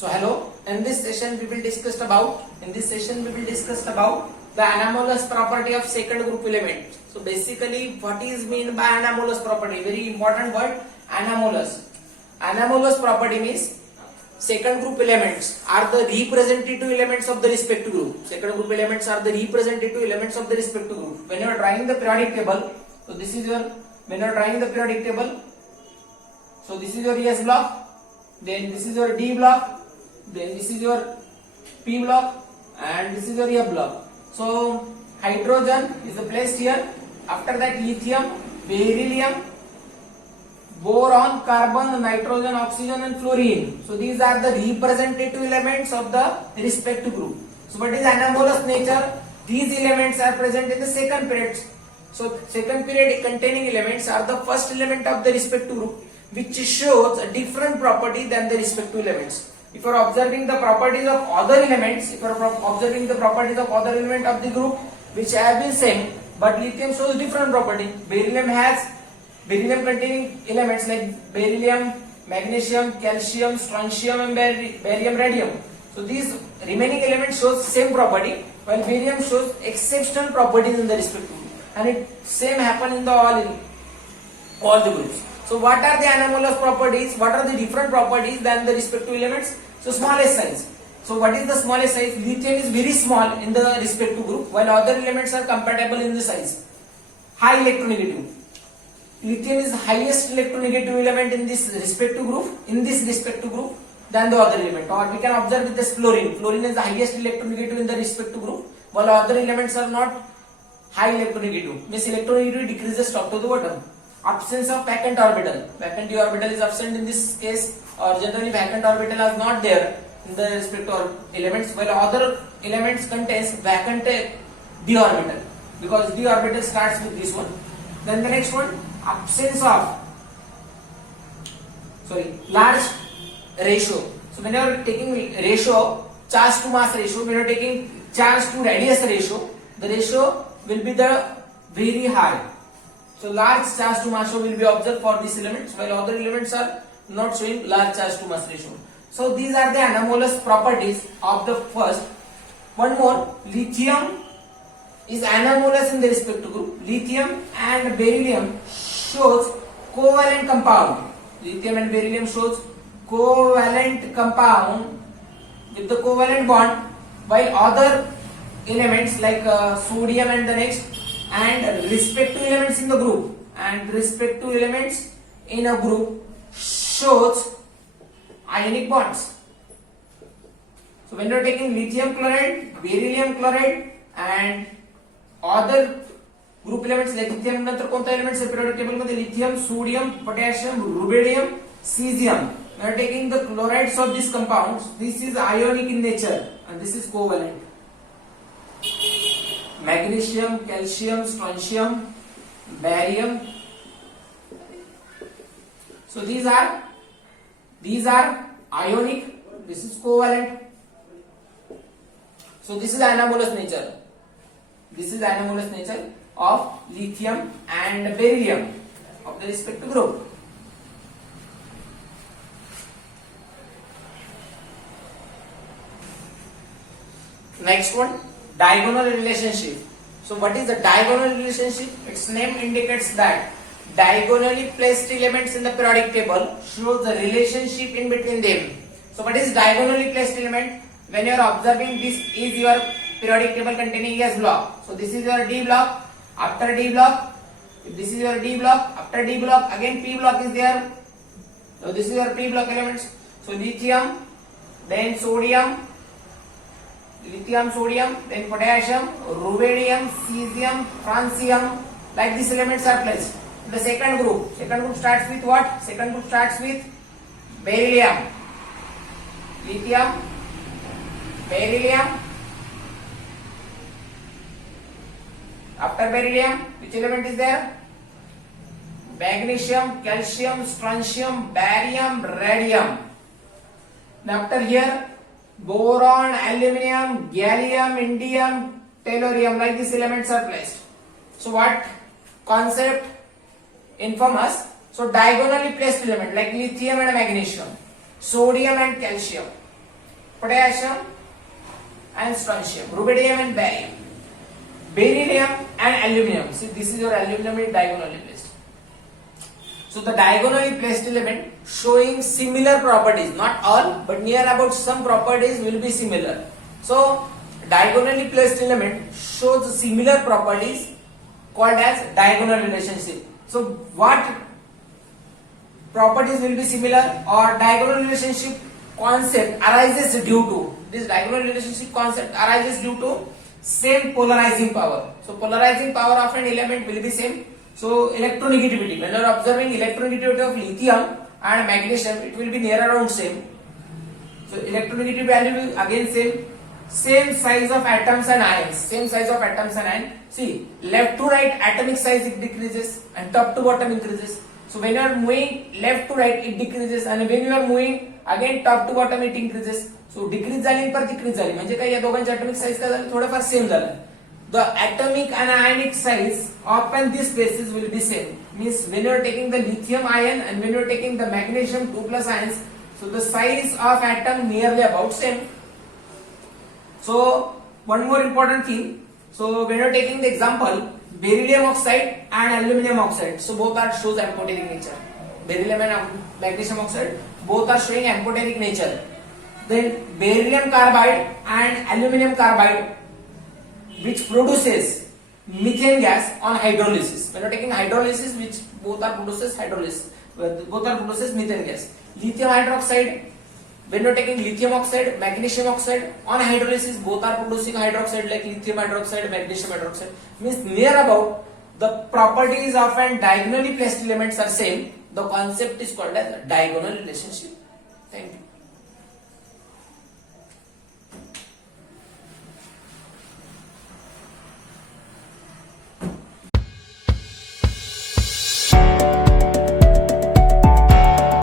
So hello, in this session we will discuss about the anomalous property of second group element. So basically what is mean by anomalous property? Very important word, anomalous. Anomalous property means second group elements are the representative elements of the respective group. Second group elements are the representative elements of the respective group. When you are drawing the periodic table, so this is your, when you are drawing the periodic table, so this is your S block, then this is your D block, then this is your P block, and this is your F block. So hydrogen is placed here. After that lithium, beryllium, boron, carbon, nitrogen, oxygen and fluorine. So these are the representative elements of the respective group. So what is anomalous nature? These elements are present in the second period. So second period containing elements are the first element of the respective group, which shows a different property than the respective elements. If you are observing the properties of other elements, if you are observing the properties of other element of the group which have been same, but lithium shows different property. Beryllium has beryllium containing elements like beryllium, magnesium, calcium, strontium and barium, radium. So these remaining elements shows same property, while barium shows exceptional properties in the respective group, and it same happen in the all the groups. So what are the anomalous properties? What are the different properties than the respective elements? So smallest size. So what is the smallest size? Lithium is very small in the respective group, while other elements are compatible in the size. High electronegative. Lithium is the highest electronegative element in this respective group, than the other element. Or we can observe with this fluorine. Fluorine is the highest electronegative in the respective group, while other elements are not high electronegative. Means electronegativity decreases top to the bottom. Absence of vacant orbital. Vacant d orbital is absent in this case, or generally vacant orbital is not there in the respective elements, while other elements contains vacant d orbital, because d orbital starts with this one. Then the next one, absence of large ratio. So when you are taking ratio, charge to mass ratio, when you are taking charge to radius ratio, the ratio will be the very high. So large charge to mass ratio will be observed for these elements, while other elements are not showing large charge to mass ratio. So these are the anomalous properties of the first. One more, lithium is anomalous in the respective group. Lithium and beryllium shows covalent compound. Lithium and beryllium shows covalent compound with the covalent bond, while other elements like sodium and the next, and respective elements in the group, shows ionic bonds. So when you are taking lithium chloride, beryllium chloride and other group elements like lithium नंतर कोणता elements आहे periodic table मध्ये? lithium, sodium, potassium, rubidium, cesium. When you are taking the chlorides of these compounds, this is ionic in nature and this is covalent. Magnesium, calcium, strontium, barium. So these are ionic, this is covalent. So this is anomalous nature. This is anomalous nature of lithium and beryllium of the respective group. Next one, diagonal relationship. So what is the diagonal relationship? Its name indicates that diagonally placed elements in the periodic table shows the relationship in between them. So what is diagonally placed element? When you are observing, this is your periodic table containing S block. So this is your D block. After D block, this is your D block. After D block, again P block is there. So this is your P block elements. So lithium, then sodium, then potassium, rubidium, cesium, francium, like these elements are placed. The second group starts with what? Second group starts with beryllium, lithium, beryllium. After beryllium, which element is there? Magnesium, calcium, strontium, barium, radium. Now after here, boron, aluminium, gallium, indium, tellurium, like these elements are placed. So what concept inform us? So diagonally placed element like lithium and magnesium, sodium and calcium, potassium and strontium, rubidium and barium, beryllium and aluminum. See, this is your aluminum is diagonally placed. So the diagonally placed element showing similar properties, not all, but near about some properties will be similar. So diagonally placed element shows similar properties called as diagonal relationship. So what properties will be similar or diagonal relationship concept arises due to, this diagonal relationship concept arises due to same polarizing power. So polarizing power of an element will be same. So electronegativity, when you are observing electronegativity of lithium and magnesium, it will be near around same. So electronegativity value will again same. Same size of atoms and ions, same size of atoms and ions. See, left to right atomic size it decreases and top to bottom increases. So when you are moving left to right it decreases and when you are moving again top to bottom it increases. So decrease झाली पर decrease झाली म्हणजे काय या दोघांची atomic size काय झाली थोडंफार same झालं. The atomic and ionic size upon these spaces will be same. Means when you are taking the lithium ion and when you are taking the magnesium 2+ ions, so the size of atom nearly about same. So one more important thing. So when you are taking the example beryllium oxide and aluminum oxide, so both are shows amphoteric nature. Beryllium and magnesium oxide both are showing amphoteric nature. Then beryllium carbide and aluminum carbide, which produces methane gas on hydrolysis. When you are taking hydrolysis, which both are produces hydrolysis, both are produces methane gas. Lithium hydroxide, when you are taking lithium oxide, magnesium oxide on hydrolysis, both are producing hydroxide like lithium hydroxide, magnesium hydroxide. Means near about the properties of an diagonally placed elements are same. The concept is called as diagonal relationship. Thank you.